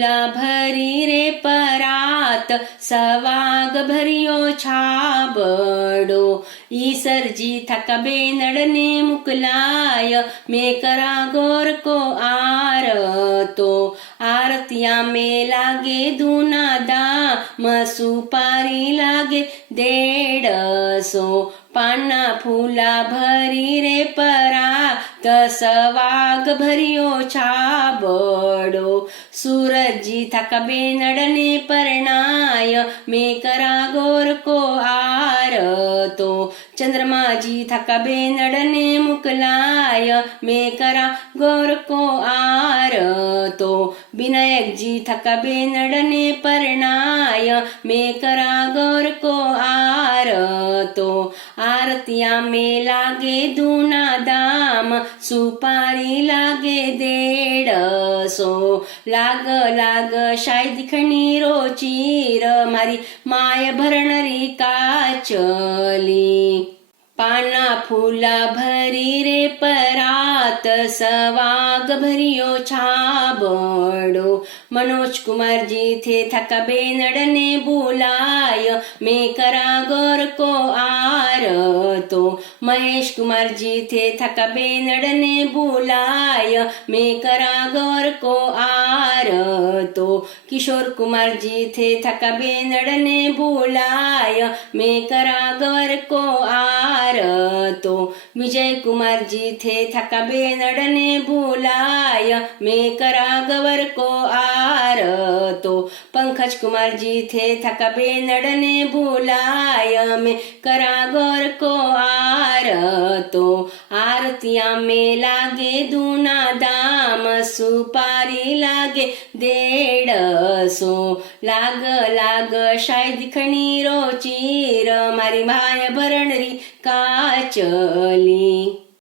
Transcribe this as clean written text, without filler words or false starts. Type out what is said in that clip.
फूला भरी रे परात सवाग भरियो छाबड़ो ईसरजी थका बेनड़ने मुकलाय मैं करा गौर को आरतो आरतिया में लागे धूना दाम सुपारी लागे 150 पाना फूला भरी रे परात सवाग भरियो छाबड़ो सूरजी थका बेनड़ने परणाय मैं करा गौर को आरतो चंद्रमा जी थका बेनड़ने मुकलाय मैं करा गौर को आरतो विनायक जी थका बेनड़ने परणाय मैं करा गौर को आरतो आरतिया में लागे दूना दाम सुपारी लागे 150 लाग लाग शायद खणीरो चीर मारी माय भरणरी काचली पाना फूला भरी रे परात सवाग भरियो छाबड़ो मनोज कुमार जी थे थका बेनड़ने बुलाय मैं करा गौर को आरतो महेश कुमार जी थे थका बेनड़ने बुलाय मैं करा गौर को आरतो किशोर कुमार जी थे थका बेनड़ने बुलाय मैं करा गौर को आरतो विजय कुमार जी थे थका बेनड़ने बुलाय मैं करा गवर को आरतो पंकज कुमार जी थे थका बेनड़ने बुलाय मैं करा गौर को आरतो आरतिया में लागे दूना दाम सुपारी लागे 150 लाग लाग शायद खणीरो चीर मारी माय भरणरी काचली।